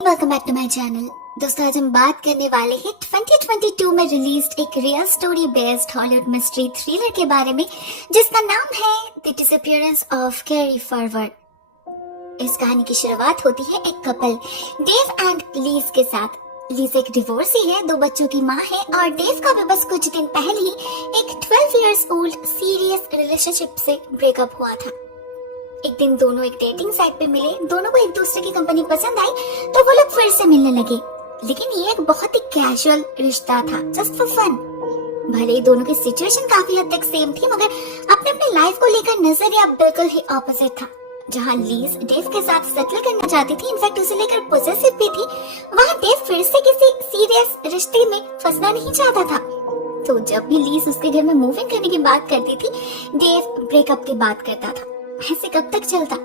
Welcome back to my channel. दोस्तों, आज हम बात करने वाले हैं 2022 में रिलीज्ड एक real story based Hollywood mystery thriller के बारे में, जिसका नाम है the disappearance of carry forward. इस कहानी की शुरुआत होती है एक कपल डेव एंड लीज के साथ। लीज एक डिवोर्सी है, 2 बच्चों की माँ है और डेव का भी बस कुछ दिन पहले ही एक 12 इयर्स ओल्ड सीरियस रिलेशनशिप से ब्रेकअप हुआ था। एक दिन दोनों एक डेटिंग साइट पे मिले, दोनों को एक दूसरे की कंपनी पसंद आई तो वो लोग फिर से मिलने लगे। लेकिन ये एक बहुत ही कैजुअल रिश्ता था, जस्ट फॉर फन। भले ही दोनों की सिचुएशन काफी हद तक सेम थी, मगर अपने अपने लाइफ को लेकर नजरिया बिल्कुल ही ऑपोजिट था। जहाँ लीज डेव के साथ सेटल करना चाहती थी, इनफैक्ट उसे लेकर पॉसेसिव भी थी, वहाँ डेव फिर से किसी सीरियस रिश्ते में फंसना नहीं चाहता था। तो जब भी लीज उसके घर में मूव इन करने की बात करती थी, डेव ब्रेकअप की बात करता था। ऐसे कब तक चलता?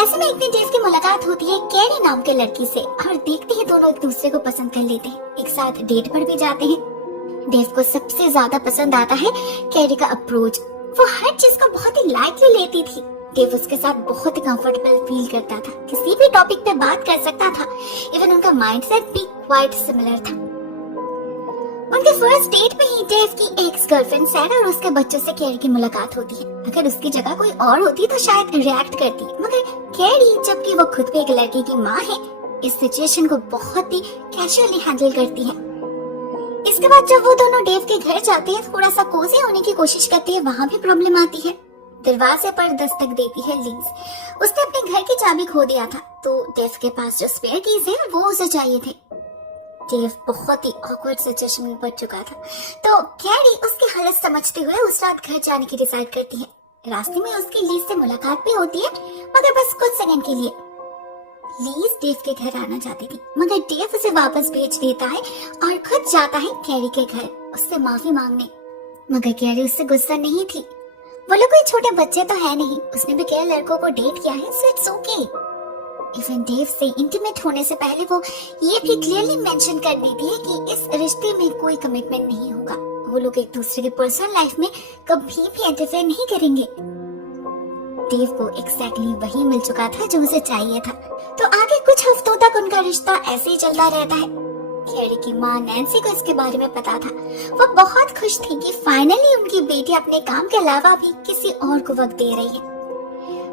ऐसे में एक दिन डेव की मुलाकात होती है कैरी नाम के लड़की से और देखते ही दोनों एक दूसरे को पसंद कर लेते हैं, एक साथ डेट पर भी जाते हैं। डेव को सबसे ज्यादा पसंद आता है कैरी का अप्रोच। वो हर चीज को बहुत ही लाइटली लेती थी। डेव उसके साथ बहुत ही कंफर्टेबल फील करता था, किसी भी टॉपिक पे बात कर सकता था। इवन उनका माइंडसेट भी क्वाइट सिमिलर था। उनके फर्स्ट डेट पे ही डेव की एक्स गर्लफ्रेंड सैरा और उसके बच्चों से कैरी की मुलाकात होती है। अगर उसकी जगह कोई और होती तो शायद रिएक्ट करती, मगर कैरी, जबकि वो खुद भी एक लड़की की माँ है, इस सिचुएशन को बहुत ही कैजुअली हैंडल करती है। इसके बाद जब वो दोनों डेव के घर जाते हैं, थोड़ा सा कोजी होने की कोशिश करते हैं, वहाँ भी प्रॉब्लम आती है। दरवाजे पर दस्तक देती है लीज। उसने अपने घर की चाबी खो दिया था, तो डेव के पास जो स्पेयर कीज है वो उसे चाहिए थे। डेव बहुत ही ऑकवर्ड सिचुएशन में पड़ चुका था, तो कैरी उसकी हालत समझते हुए उस रात घर जाने की डिसाइड करती है। रास्ते में उसकी लीज से मुलाकात भी होती है, मगर बस कुछ सेकंड के लिए। लीज डेव के घर आना चाहती थी, मगर डेव उसे वापस भेज देता है और खुद जाता है कैरी के घर उससे माफी मांगने। मगर कैरी उससे गुस्सा नहीं थी। वो लोग कोई छोटे बच्चे तो है नहीं, उसने भी कई लड़कों को डेट किया है, so it's okay. Even Dave से इंटीमेट होने से पहले वो ये भी क्लियरली मेंशन कर देती है कि इस रिश्ते में कोई कमिटमेंट नहीं होगा। वो लोग एक दूसरे की पर्सनल लाइफ में कभी भी इंटरफेयर नहीं करेंगे। डेव को एग्जैक्टली वही मिल चुका था जो उसे चाहिए था, तो आगे कुछ हफ्तों तक उनका रिश्ता ऐसे ही चलता रहता है। कैरी की माँ नैन्सी को इसके बारे में पता था। वो बहुत खुश थी कि फाइनली उनकी बेटी अपने काम के अलावा भी किसी और को वक्त दे रही है।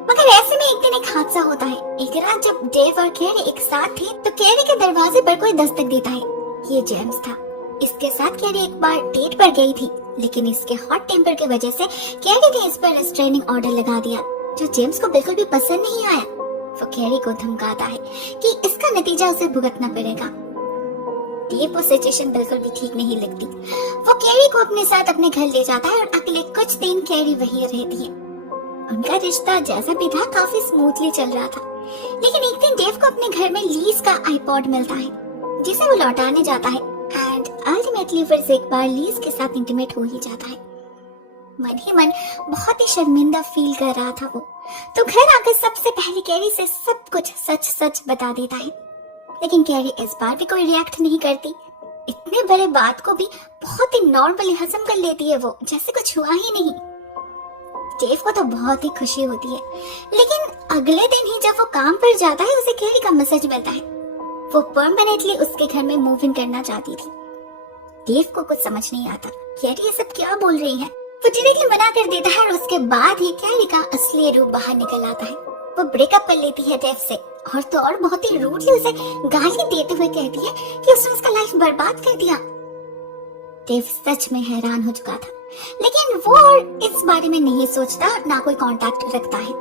मगर ऐसे में एक दिन एक हादसा होता है। एक रात जब डेव और कैरी एक साथ थे, तो कैरी के दरवाजे पर कोई दस्तक देता है। ये जेम्स था। इसके साथ कैरी एक बार डेट पर गई थी, लेकिन इसके हॉट टेम्पर की वजह से कैरी ने इस पर रिस्ट्रेनिंग ऑर्डर लगा दिया, जो जेम्स को बिल्कुल भी पसंद नहीं आया। वो कैरी को धमकाता है कि इसका नतीजा उसे भुगतना पड़ेगा। डेव को सिचुएशन बिल्कुल भी ठीक नहीं लगती। वो कैरी को अपने साथ अपने घर ले जाता है और अगले कुछ दिन कैरी वहीं रहती है। उनका रिश्ता जैसा भी था काफी स्मूथली चल रहा था, लेकिन एक दिन डेव को अपने घर में लीज का आईपॉड मिलता है, जिसे वो लौटाने जाता है एंड अल्टीमेटली फिर से एक बार लीज के साथ इंटीमेट हो ही जाता है। मन ही मन बहुत ही शर्मिंदा फील कर रहा था वो, तो घर आकर सबसे पहले कैरी से सब कुछ सच सच बता देता है। लेकिन कैरी इस बार भी कोई रिएक्ट नहीं करती। इतने बड़े बात को भी बहुत ही नॉर्मली हजम कर लेती है वो, जैसे कुछ हुआ ही नहीं। डेव को तो बहुत ही खुशी होती है, लेकिन अगले दिन ही जब वो काम पर जाता है, उसे कैरी का मैसेज मिलता है। वो परमानेंटली उसके घर में मूव इन करना चाहती थी। डेव को कुछ समझ नहीं आता, कैरी ये सब क्या बोल रही है। वो डायरेक्टली मना कर देता है और उसके बाद ही कैरी का असली रूप बाहर निकल आता है। वो ब्रेकअप कर लेती है डेव से, और तो और बहुत ही रूडली उसे गाली देते हुए कहती है कि उसने उसका लाइफ बर्बाद कर दिया। डेव सच में हैरान हो चुका था, लेकिन वो और इस बारे में नहीं सोचता, ना कोई कांटेक्ट रखता है।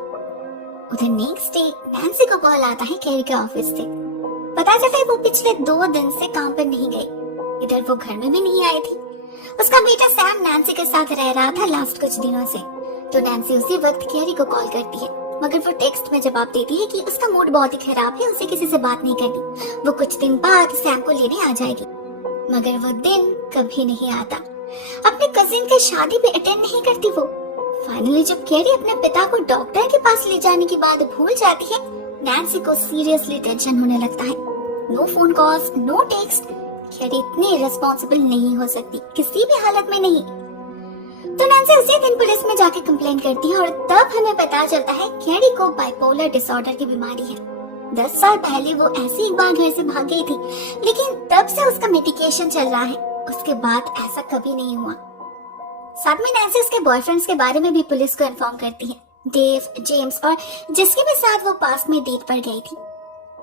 उधर नेक्स्ट डे नैन्सी को कॉल आता है कैरी के ऑफिस से। पता चलता है वो पिछले 2 दिन से काम पर नहीं गई। इधर वो घर में भी नहीं आई थी। उसका बेटा सैम नैन्सी के साथ रह रहा था लास्ट कुछ दिनों से, तो नैन्सी उसी वक्त कैरी को कॉल करती है, मगर वो टेक्स्ट में जवाब देती है कि उसका मूड बहुत ही खराब है, उसे किसी से बात नहीं करनी, वो कुछ दिन बाद सैम को लेने आ जाएगी। मगर वो दिन कभी नहीं आता। अपने कजिन की शादी भी अटेंड नहीं करती वो। फाइनली जब कैरी अपने पिता को डॉक्टर के पास ले जाने की बात भूल जाती है, नैन्सी को सीरियसली टेंशन होने लगता है। No phone calls, no text. Carrie इतनी रिस्पॉन्सिबल नहीं हो सकती, किसी भी हालत में नहीं। तो नैन्सी उसी दिन पुलिस में जाके कंप्लेन करती है और तब हमें पता चलता है कैरी को बाइपोलर डिसऑर्डर की बीमारी है। 10 साल पहले वो ऐसे एक बार घर से भाग गई थी, लेकिन तब से उसका मेडिकेशन चल रहा है। उसके बाद ऐसा कभी नहीं हुआ। साथ में नैन्सी उसके बॉयफ्रेंड्स के बारे में भी पुलिस को इन्फॉर्म करती है, डेव, जेम्स और जिसके भी साथ वो पास में डेट पर गई थी।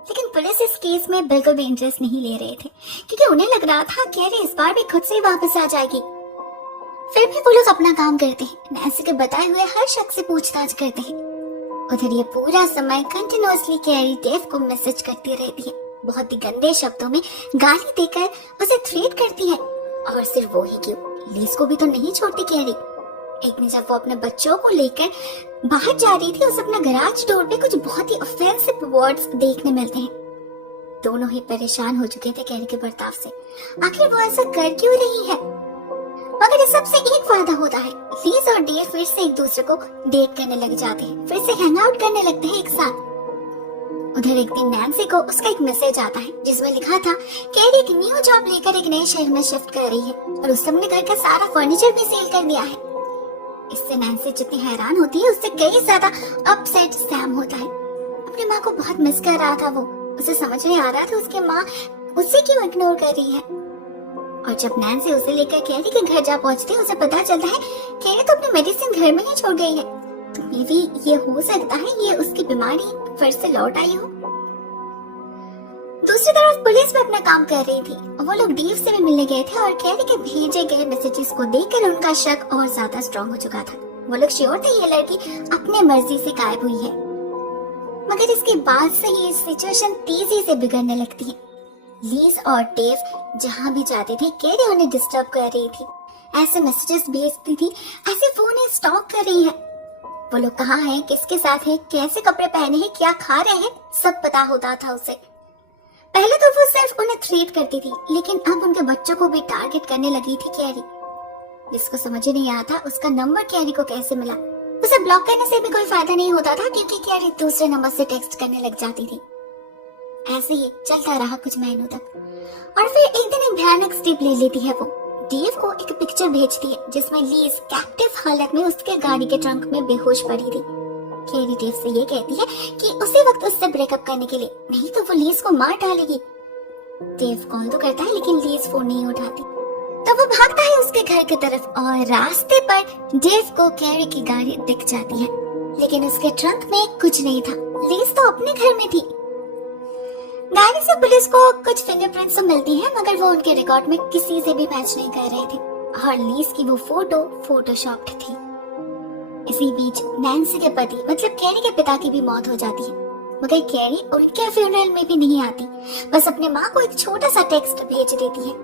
लेकिन पुलिस इस केस में बिल्कुल भी इंटरेस्ट नहीं ले रहे थे, क्योंकि उन्हें लग रहा था कैरी इस बार भी खुद से वापस आ जाएगी। फिर भी वो लोग अपना काम करते हैं, नैन्सी के बताए हुए हर शख्स से पूछताछ करते हैं। उधर ये पूरा समय कंटिन्यूअसली कैरी डेव को मैसेज करती रहती है, बहुत ही गंदे शब्दों में गाली देकर उसे थ्रेट करती है। और सिर्फ वो ही क्यों, लीज को भी तो नहीं छोड़ती कैरी। एक दिन जब वो अपने बच्चों को लेकर बाहर जा रही थी, उसे अपना गैराज डोर पे कुछ बहुत ही ऑफेंसिव वर्ड्स देखने मिलते हैं। दोनों ही परेशान हो चुके थे कैरी के बर्ताव से। आखिर वो ऐसा कर क्यों रही है? मगर इस सबसे एक फायदा होता है, लीज और डेव फिर से एक दूसरे को डेट करने लग जाते हैं, फिर से हैंग आउट करने लगते हैं एक साथ। उधर एक दिन नैन्सी को उसका एक मैसेज आता है, जिसमें लिखा था कैरी एक न्यू जॉब लेकर एक नए शहर में शिफ्ट कर रही है और उस सबने घर का सारा फर्नीचर भी सेल कर दिया है। इससे नैन्सी जितनी हैरान होती है, उससे कई ज्यादा अपसेट सैम होता है। अपनी माँ को बहुत मिस कर रहा था वो। उसे समझ नहीं आ रहा था उसकी माँ उसे क्यों इग्नोर कर रही है। और जब नैन्सी उसे लेकर कैरी के घर जा पहुंचती है, उसे पता चलता है कैरी तो अपनी मेडिसिन घर में ही छोड़ गई है। तो मे भी ये हो सकता है ये उसकी बीमारी फिर से लौट आई हो। दूसरी तरफ पुलिस भी अपना काम कर रही थी। वो लोग डेव से भी मिलने गए थे और कैरी के भेजे गए मैसेजेस को देखकर उनका शक और ज्यादा स्ट्रांग हो चुका था। वो लोग श्योर थे ये लड़की अपने मर्जी से गायब हुई है। मगर इसके बाद से ही सिचुएशन तेजी से बिगड़ने लगती है। लीज और डेव जहां भी जाते थे, कैरी उन्हें डिस्टर्ब कर रही थी, ऐसे मैसेजेस भेजती थी, ऐसे फोन स्टॉक कर रही है। वो लोग कहाँ हैं, किसके साथ हैं, कैसे कपड़े पहने हैं, क्या खा रहे हैं, सब पता होता था उसे। पहले तो वो सिर्फ उन्हें थ्रेट करती थी, लेकिन अब उनके बच्चों को भी टारगेट करने लगी थी कैरी। जिसको समझ ही नहीं आता उसका नंबर कैरी को कैसे मिला। उसे ब्लॉक करने से भी कोई फायदा नहीं होता था, क्योंकि कैरी दूसरे नंबर से टेक्स्ट करने लग जाती थी। ऐसे ही चलता रहा कुछ महीनों तक। और फिर एक दिन एक भयानक स्टेप ले लेती है वो। डेव को एक पिक्चर भेजती है जिसमें लीज कैप्टिव हालत में उसके गाड़ी के ट्रंक में बेहोश पड़ी थी। कैरी डेव से ये कहती है कि उसी वक्त उससे ब्रेकअप करने के लिए, नहीं तो वो लीज को मार डालेगी। डेव कॉल तो करता है, लेकिन लीज फोन नहीं उठाती। तो वो भागता है उसके घर की तरफ और रास्ते पर डेव को कैरी की गाड़ी दिख जाती है, लेकिन उसके ट्रंक में कुछ नहीं था। लीज तो अपने घर में थी। गाड़ी से पुलिस को कुछ फिंगरप्रिंट्स तो मिलती हैं, मगर वो उनके रिकॉर्ड में किसी से भी मैच नहीं कर रहे थे और लीज की वो फोटो फोटोशॉप्ड थी। इसी बीच नैन्सी के पति मतलब कैरी के पिता की भी मौत हो जाती है, मगर कैरी उनके फ्यूनरल में भी नहीं आती, बस अपने माँ को एक छोटा सा टेक्स्ट भेज देती है।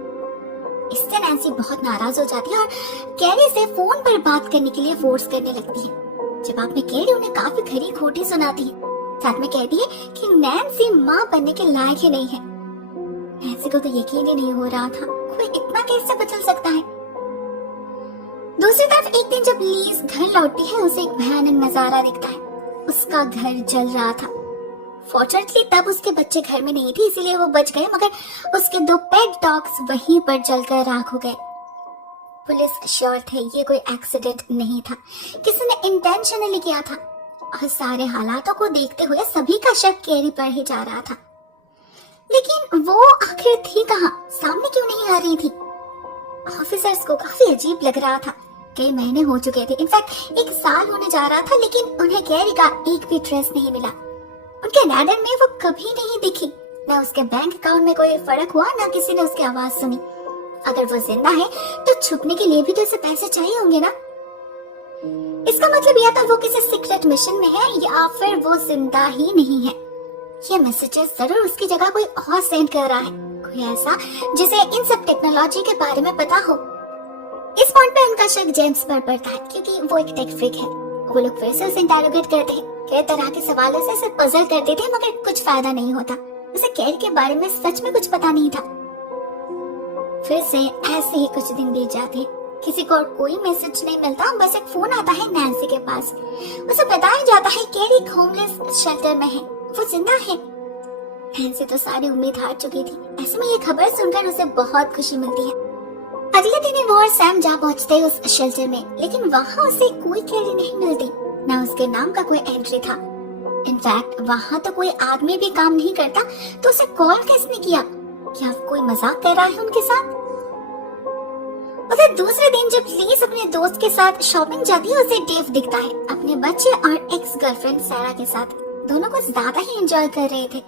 इससे नैन्सी बहुत नाराज हो जाती है और कैरी से फोन पर बात करने के लिए फोर्स करने लगती है। जवाब में कैरी उन्हें काफी खरी खोटी सुनाती है, साथ में कहती है कि नैन्सी माँ बनने के लायक ही नहीं है। नैन्सी को तो यकीन ही नहीं हो रहा था, कोई इतना कैसे बदल सकता है। दूसरी तरफ एक दिन जब लीज घर लौटती है, उसे एक भयानक नजारा दिखता है। उसका घर जल रहा था। फॉर्चुनेटली तब उसके बच्चे घर में नहीं थे, इसीलिए वो बच गए, मगर उसके 2 पेट डॉग्स वहीं पर जलकर राख हो गए। पुलिस श्योर थे ये कोई एक्सीडेंट नहीं था, किसी ने इंटेंशनली किया था। और सारे हालातों को देखते हुए सभी का शक कैरी पर ही जा रहा था। लेकिन वो आखिर थी कहाँ, सामने क्यों नहीं आ रही थी? ऑफिसर्स को काफी अजीब लग रहा था। कई महीने हो चुके थे, इनफैक्ट 1 साल होने जा रहा था, लेकिन उन्हें कैरी का एक भी ट्रेस नहीं मिला। उनके नैडर में वो कभी नहीं दिखी, न उसके बैंक अकाउंट में कोई फर्क हुआ, न किसी ने उसकी आवाज सुनी। अगर वो जिंदा है तो छुपने के लिए भी तो उसे पैसे चाहिए होंगे ना। इसका मतलब या तो वो किसी सीक्रेट मिशन में है या फिर वो जिंदा ही नहीं है। ये मैसेजेस जरूर उसकी जगह कोई और सेंड कर रहा है, कोई ऐसा जिसे इन सब टेक्नोलॉजी के बारे में पता हो। इस पॉइंट पे उनका शक जेम्स पर पड़ता है, क्योंकि वो एक टेक फ्रीक है। वो लोग फिर से उसे इंटेरोगेट करते हैं, कई तरह के सवालों से उसे पजल करते थे, मगर कुछ फायदा नहीं होता। उसे कैरी के बारे में सच में कुछ पता नहीं था। फिर से ऐसे ही कुछ दिन बीत जाते हैं, किसी को कोई मैसेज नहीं मिलता, बस एक फोन आता है नैन्सी के पास। उसे बताया जाता है कैरी एक होमलेस शेल्टर में है, वो जिंदा है। नैन्सी तो सारी उम्मीद हार चुकी थी। ऐसे में ये खबर सुनकर उसे बहुत खुशी मिलती है। अगले दिन वो और सैम जा पहुंचते उस शेल्टर में, लेकिन वहाँ उसे कोई कैरी नहीं मिलती, ना उसके नाम का कोई एंट्री था। इनफैक्ट वहां तो कोई आदमी भी काम नहीं करता, तो उसे कॉल किसने किया? क्या कोई मजाक कर रहा है उनके साथ? उधर दूसरे दिन जब लीज अपने दोस्त के साथ शॉपिंग जाती है, उसे डेव दिखता है अपने बच्चे और एक्स गर्लफ्रेंड सारा के साथ। दोनों को ज्यादा ही एंजॉय कर रहे थे।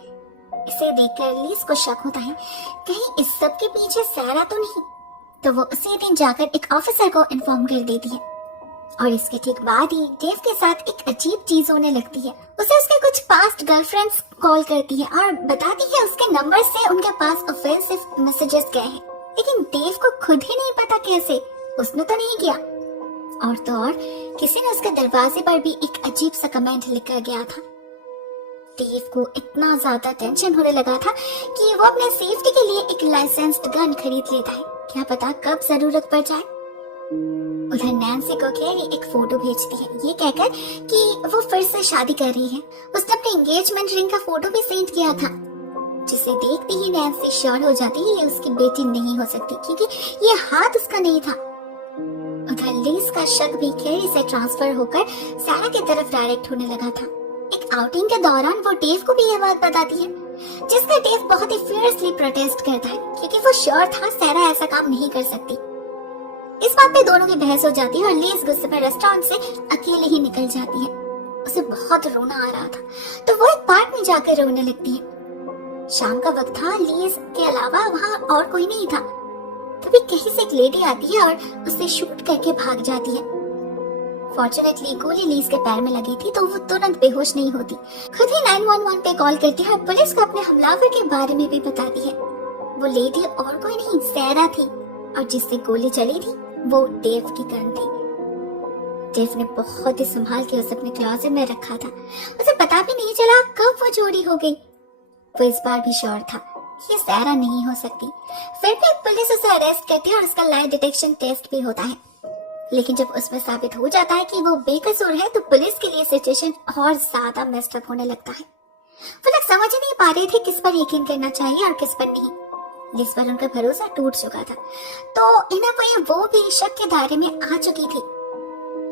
इसे देखकर लीज को शक होता है, कहीं इस सब के पीछे सारा तो नहीं। तो वो उसी दिन जाकर एक ऑफिसर को इन्फॉर्म कर देती है और इसके ठीक बाद ही डेव के साथ एक अजीब चीज होने लगती है। उसे उसके कुछ पास्ट गर्लफ्रेंड्स कॉल करती है और बताती है उसके नंबर से उनके पास ऑफेंसिव मैसेजेस गए हैं, लेकिन डेव को खुद ही नहीं पता कैसे, उसने तो नहीं किया। और तो और किसी ने उसके दरवाजे पर भी एक अजीब सा कमेंट लिखकर गया था। डेव को इतना ज्यादा टेंशन होने लगा था कि वो अपने सेफ्टी के लिए एक लाइसेंस्ड गन खरीद लेता है, क्या पता कब जरूरत पड़ जाए। उधर नैन्सी को कैरी एक फोटो भेजती है, ये कहकर कि वो फिर से शादी कर रही है। उसने अपने एंगेजमेंट रिंग का फोटो भी सेंड किया था, जिसे देखते ही नैन्सी श्योर हो जाती है ये उसकी बेटी नहीं हो सकती, क्योंकि ये हाथ उसका नहीं था। उधर लीज का शक भी कैरी से ट्रांसफर होकर सारा की तरफ डायरेक्ट होने लगा था। एक आउटिंग के दौरान वो डेव को भी ये बात बताती है, जिसका डेव बहुत ही फियर्सली प्रोटेस्ट करता है, क्योंकि वो श्योर था सारा ऐसा काम नहीं कर सकती। इस बात पे दोनों की बहस हो जाती है और लीज गुस्से में रेस्टोरेंट से अकेले ही निकल जाती है। उसे बहुत रोना आ रहा था, तो वो एक पार्क में जाकर रोने लगती है। शाम का वक्त था, लीज के अलावा वहाँ और कोई नहीं था। तभी कहीं से एक लेडी आती है और उसे शूट करके भाग जाती है। फॉर्चुनेटली गोली लीज के पैर में लगी थी, तो वो तुरंत बेहोश नहीं होती। खुद ही 911 पे कॉल करती है और पुलिस को अपने हमलावर के बारे में भी बताती है। वो लेडी और कोई नहीं, सारा थी, और जिससे गोली चली थी वो डेव की गन थी। डेव ने बहुत ही संभाल के उसे अपने क्लोजेट में रखा था। उसे पता भी नहीं चला कब वो चोरी हो गई। वो इस बार भी श्योर था ये सारा नहीं हो सकती। फिर भी पुलिस उसे अरेस्ट करती है और उसका लाई डिटेक्शन टेस्ट भी होता है, लेकिन जब उसमें साबित हो जाता है कि वो बेकसूर है, तो पुलिस के लिए सिचुएशन और ज्यादा मेस्ड अप होने लगता है। वो लोग समझ ही नहीं पा रहे थे किस पर यकीन करना चाहिए और किस पर नहीं। जिस पर उनका भरोसा टूट चुका था, तो इन वो भी शक के दायरे में आ चुकी थी।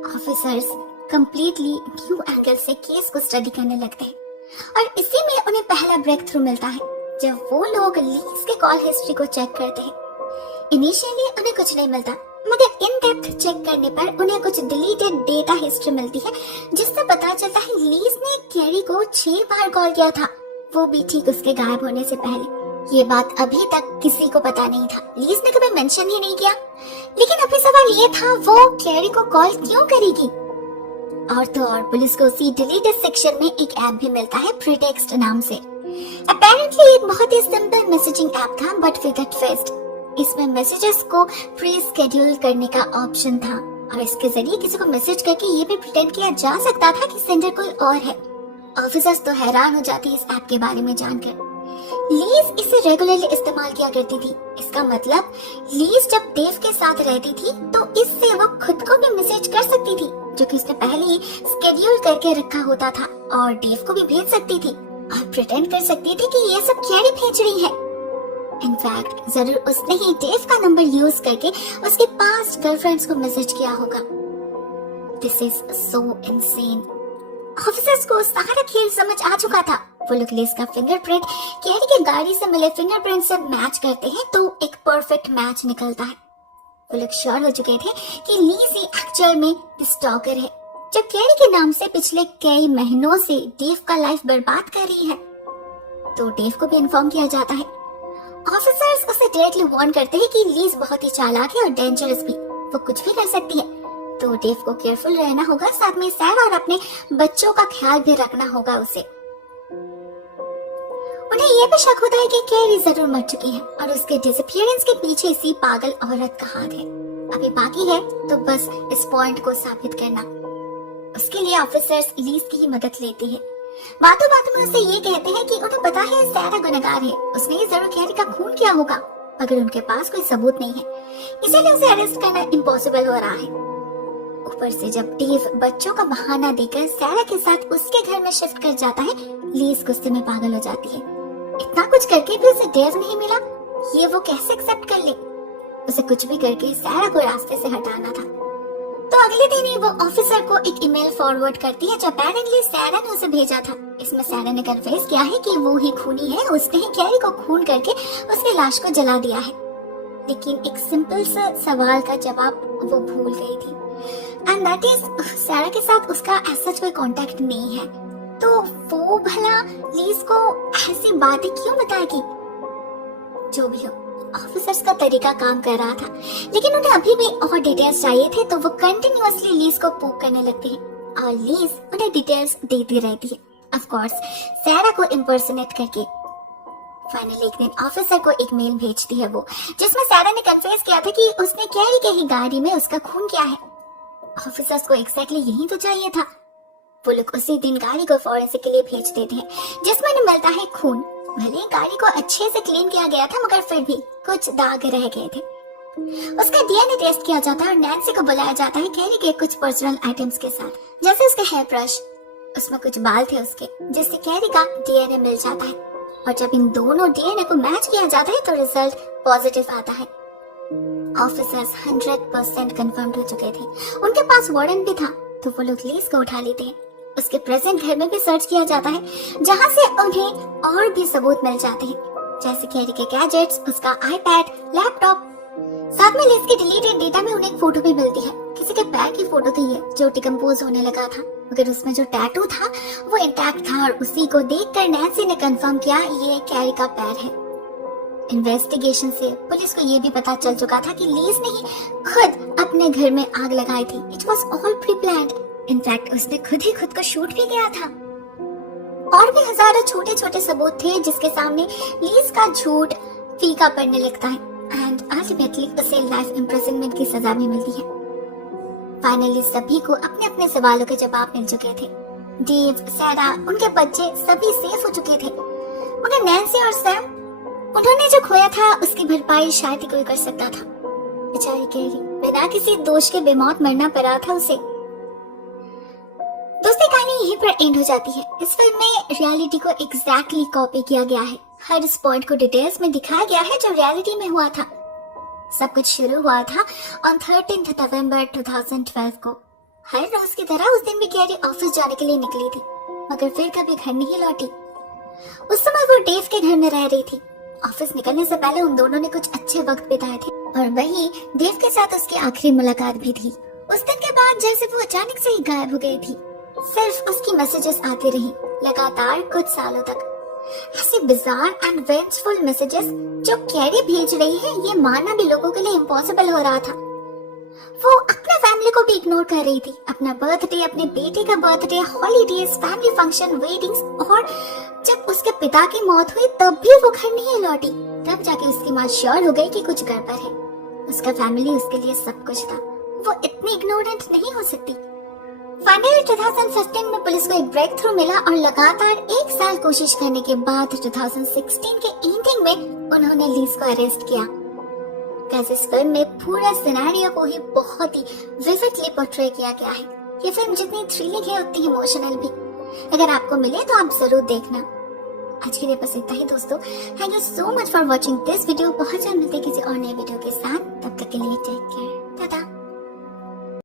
ऑफिसर्स कंप्लीटली न्यू एंगल से केस को स्टडी करने लगते हैं और इसी में उन्हें पहला ब्रेक थ्रू मिलता है जब वो लोग लीज के कॉल हिस्ट्री को चेक करते हैं। इनिशियली उन्हें कुछ नहीं मिलता, मगर इन डेप्थ चेक करने पर उन्हें कुछ डिलीटेड डेटा हिस्ट्री मिलती है, जिससे पता चलता है लीज ने कैरी को 6 बार कॉल किया था, वो भी ठीक उसके गायब होने से पहले। ये बात अभी तक किसी को पता नहीं था, लीज ने कभी मेंशन ही नहीं किया। लेकिन अभी सवाल ये था वो कैरी को कॉल क्यों करेगी। और तो और पुलिस को उसी डिलीटेड सेक्शन में एक ऐप भी मिलता है प्रीटेक्स्ट नाम से। अपेरेंटली एक बहुत ही सिंपल मैसेजिंग ऐप था, बट विद अ ट्विस्ट। इसमें मैसेजेस को प्री शेड्यूल करने का ऑप्शन था और इसके जरिए किसी को मैसेज करके ये भी प्रिटेंड किया जा सकता था कि सेंडर कोई और है। ऑफिसर्स तो हैरान हो जाती इस ऐप के बारे में जानकर। लीज इसे रेगुलरली इस्तेमाल किया करती थी। इसका मतलब लीज जब डेव के साथ रहती थी तो इससे वो खुद को भी मैसेज कर सकती थी, जो कि उसने पहले ही शेड्यूल करके रखा होता था, और डेव को भी भेज सकती थी और प्रिटेंड कर सकती थी कि ये सब कैरी भेज रही है। इनफैक्ट जरूर उसने ही डेव का नंबर यूज करके उसके पास्ट गर्लफ्रेंड्स को मैसेज किया होगा। This is so insane. Officers को सारा खेल समझ आ चुका था। वो लोग लीज का फिंगरप्रिंट कैरी की गाड़ी से मिले फिंगरप्रिंट से मैच करते हैं तो एक परफेक्ट मैच निकलता है। वो लोग श्योर हो चुके थे कि लीज ही एक्चुअल में स्टॉकर है, जो कैरी के नाम से पिछले कई महीनों से डेव का लाइफ बर्बाद कर रही है। तो डेव को भी इन्फॉर्म किया जाता है। ऑफिसर्स उसे डायरेक्टली वार्न करते हैं कि लीज बहुत ही चालाक है और डेंजरस भी, वो कुछ भी कर सकती है। तो डेव को केयरफुल रहना होगा, साथ में सारा और अपने बच्चों का ख्याल भी रखना होगा उसे। उन्हें यह भी शक होता है कि कैरी जरूर मर चुकी है और उसके डिसअपीयरेंस के पीछे इसी पागल औरत का हाथ है। अभी बाकी है तो बस इस पॉइंट को साबित करना। उसके लिए ऑफिसर्स लीज की ही मदद लेती है। बातों बातों में उसे ये कहते हैं कि उन्हें पता है सारा गुनहगार है, उसने ही जरूर कैरी का खून किया होगा, मगर उनके पास कोई सबूत नहीं है, इसीलिए उसे अरेस्ट करना इम्पॉसिबल हो रहा है। ऊपर से जब डेव बच्चों का बहाना देकर सारा के साथ उसके घर में शिफ्ट कर जाता है, लीज गुस्से में पागल हो जाती है। इतना कुछ करके भी उसे डेव नहीं मिला, ये वो कैसे एक्सेप्ट कर ले। उसे कुछ भी करके सारा को रास्ते से हटाना था। तो अगले दिन ही वो ऑफिसर को एक ईमेल फॉरवर्ड करती है जो अपेरेंटली सैरा ने उसे भेजा था। इसमें सैरा ने कन्फेस किया है कि वो ही खूनी है, उसने ही कैरी को खून करके उसकी लाश को जला दिया है। लेकिन एक सिंपल सा सवाल का जवाब वो भूल गई थी, एंड दैट इज सैरा के साथ उसका ऐसा कोई कांटेक्ट नहीं है। तो वो भला लीज को ऐसी बातें क्यों बताएगी? जो भी हो, ऑफिसर्स का तरीका काम कर रहा था, लेकिन उन्हें अभी भी और डिटेल्स चाहिए थे, तो वो कंटिन्यूअसली लीज को पोक करने लगती है और लीज उन्हें डिटेल्स देती रहती है, ऑफ कोर्स सैरा को इम्पर्सनेट करके। फाइनली एक दिन ऑफिसर को एक मेल भेजती है वो, जिसमें सैरा ने कन्फेस किया था कि उसने कैरी के ही गाड़ी में उसका खून किया है। ऑफिसर्स को एग्जैक्टली यही तो चाहिए था। वो लोग उसी दिन गाड़ी को फॉरेंसिक के लिए भेज देते हैं, जिसमें उन्हें मिलता है खून। भले ही गाड़ी को अच्छे से क्लीन किया गया था, मगर फिर भी कुछ दाग रह गए थे। उसका डीएनए टेस्ट किया जाता है और नैन्सी को बुलाया जाता है कैरी के कुछ पर्सनल आइटम्स के साथ, जैसे उसका हेयर ब्रश। उसमें कुछ बाल थे उसके, जिससे कैरी का डीएनए मिल जाता है। और जब इन दोनों डीएनए को मैच किया जाता है तो रिजल्ट पॉजिटिव आता है। ऑफिसर्स 100% कंफर्म हो चुके थे। उनके पास वारंट भी था, तो वो लोग लीज को उठा लेते हैं। उसके प्रेजेंट घर में भी सर्च किया जाता है, जहां से उन्हें और भी सबूत मिल जाते हैं, जैसे कैरी के गैजेट्स, उसका आईपैड, लैपटॉप। साथ में लीज के डिलीटेड डेटा में उन्हें एक फोटो भी मिलती है। किसी के पैर की फोटो थी ये, जो डिकम्पोज होने लगा था, मगर उसमें जो टैटू था वो इंटैक्ट था, और उसी को देखकर नैन्सी ने कंफर्म किया ये कैरी का पैर है। इन्वेस्टिगेशन से पुलिस को ये भी पता चल चुका था कि लीज ने ही खुद अपने घर में आग लगाई थी। It was all pre planned. In fact उसने खुद ही खुद को शूट भी किया था। और भी हजारों छोटे छोटे सबूत थे, जिसके सामने लीज का झूठ फीका पड़ने लगता है, एंड अल्टीमेटली उसे लाइफ इम्प्रिजनमेंट की सजा भी मिलती है। फाइनली सभी को अपने अपने सवालों के जवाब मिल चुके थे। डेव, सैरा, उनके बच्चे सभी सेफ हो चुके थे, मगर नैन्सी और सैम, उन्होंने जो खोया था उसकी भरपाई शायद ही कोई कर सकता था। बेचारी कैरी, बिना किसी दोष के बेमौत मरना पड़ा था उसे। दोस्ती कहानी यहीं पर एंड हो जाती है। इस फिल्म में रियलिटी को एग्जैक्टली कॉपी किया गया है। हर इस पॉइंट को डिटेल्स में दिखाया गया है जो रियलिटी में हुआ था। सब कुछ शुरू हुआ था ऑन 13 नवंबर 2012 को। हर रोज की तरह उस दिन भी कैरी ऑफिस जाने के लिए निकली थी, मगर फिर कभी घर नहीं लौटी। उस समय वो डेव के घर में रह रही थी। ऑफिस निकलने से पहले उन दोनों ने कुछ अच्छे वक्त बिताए थे, और वही डेव के साथ उसकी आखिरी मुलाकात भी थी। उस दिन के बाद जैसे वो अचानक से ही गायब हो गई थी। सिर्फ उसकी मैसेजेस आती रही लगातार कुछ सालों तक। ऐसे बिजार एंड वेंचफुल मैसेजेस जो कैरी भेज रही है, ये मानना भी लोगों के लिए इम्पॉसिबल हो रहा था। वो अपने फैमिली को भी इग्नोर कर रही थी। अपना बर्थडे, अपने बेटे का birthday, holidays, family function, weddings, और जब उसके पिता की मौत हुई तब भी वो घर नहीं लौटी। तब जाके उसकी माँ श्योर हो गई कि कुछ गड़बड़ है। उसका फैमिली उसके लिए सब कुछ था, वो इतनी इग्नोरेंट नहीं हो सकती। फाइनली 2015 में पुलिस को एक ब्रेक थ्रू मिला, और लगातार 1 साल कोशिश करने के बाद 2016 के एंडिंग में उन्होंने लीज को अरेस्ट किया। इस फिल्म में पूरा सिनेरियो को ही बहुत ही विविडली पोर्ट्रे किया गया है। ये फिल्म जितनी थ्रिलिंग है उतनी इमोशनल भी। अगर आपको मिले तो आप जरूर देखना। आज के लिए बस इतना ही दोस्तों। Thank you so much for watching this video. बहुत जल्द मिलते किसी और नए वीडियो के साथ। तब तक के लिए टेक केयर, टाटा।